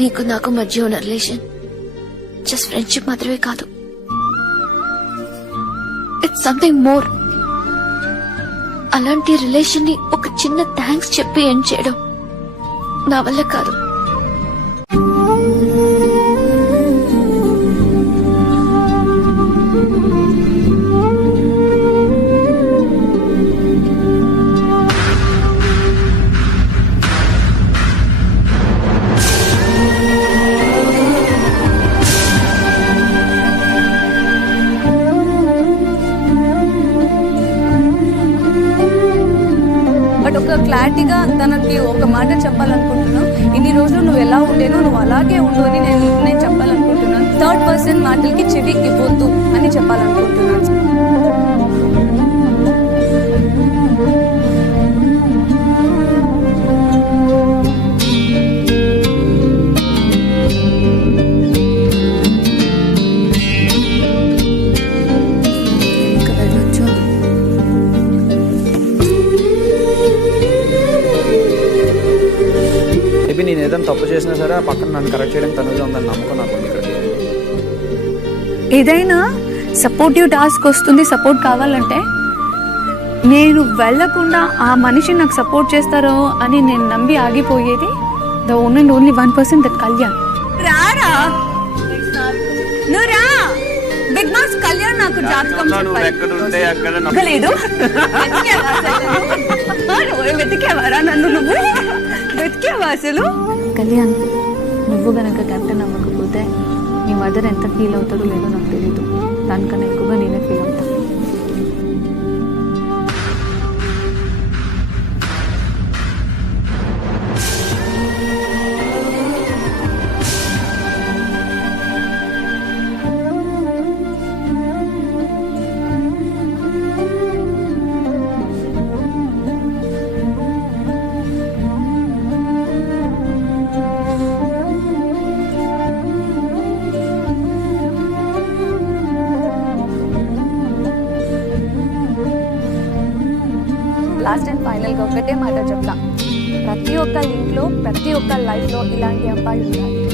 నీకు నాకు మధ్య ఉన్న రిలేషన్ జస్ట్ ఫ్రెండ్షిప్ మాత్రమే కాదు, ఇట్స్ సంథింగ్ మోర్. అలాంటి రిలేషన్ ని ఒక చిన్న థ్యాంక్స్ చెప్పి ఎండ్ చేయడం నా వల్ల కాదు. బట్ ఒక క్లారిటీగా తనకి ఒక మాట చెప్పాలనుకుంటున్నాను. ఇన్ని రోజులు నువ్వు ఎలా ఉండేనో నువ్వు అలాగే ఉండు అని నేను చెప్పాలనుకుంటున్నాను. థర్డ్ పర్సన్ మాటలకి చెవి ఇవ్వద్దు అని చెప్పాలనుకుంటున్నాను. నేను ఏదైనా తప్పు చేసినా సరే ఆ పక్కన నన్ను కరెక్ట్ చేయడం తనుగా ఉందని నమ్మకం నాకు ఉంది. ఇక్కడ ఏదైనా సపోర్టివ్ టాస్క్ వస్తుంది, సపోర్ట్ కావాలంటే నేను వెళ్ళకుండా ఆ మనిషి నాకు సపోర్ట్ చేస్తారో అని నేను నమ్మి ఆగిపోయేది the one and only 1% that Kalyan. రారా నువ్వు రా, బిగ్ బాస్ కళ్యాణ్ నాకు జాతకం చెప్పలేదు. వెతికేవారా నన్ను? నువ్వు వెతికేవా అసలు? కళ్యాణ్, నువ్వు గనక కెప్టెన్ అవ్వకపోతే నీ మదర్ ఎంత ఫీల్ అవుతాడో లేదో నాకు తెలీదు. దానికన్నా ఎక్కువగా నేనే ఫీల్ అవుతాను. లాస్ట్ అండ్ ఫైనల్గా ఒకటే మాట చెప్తా, ప్రతి ఒక్క లింక్లో ప్రతి ఒక్క లైఫ్లో ఇలాంటి అబ్బాయి ఉండాలి.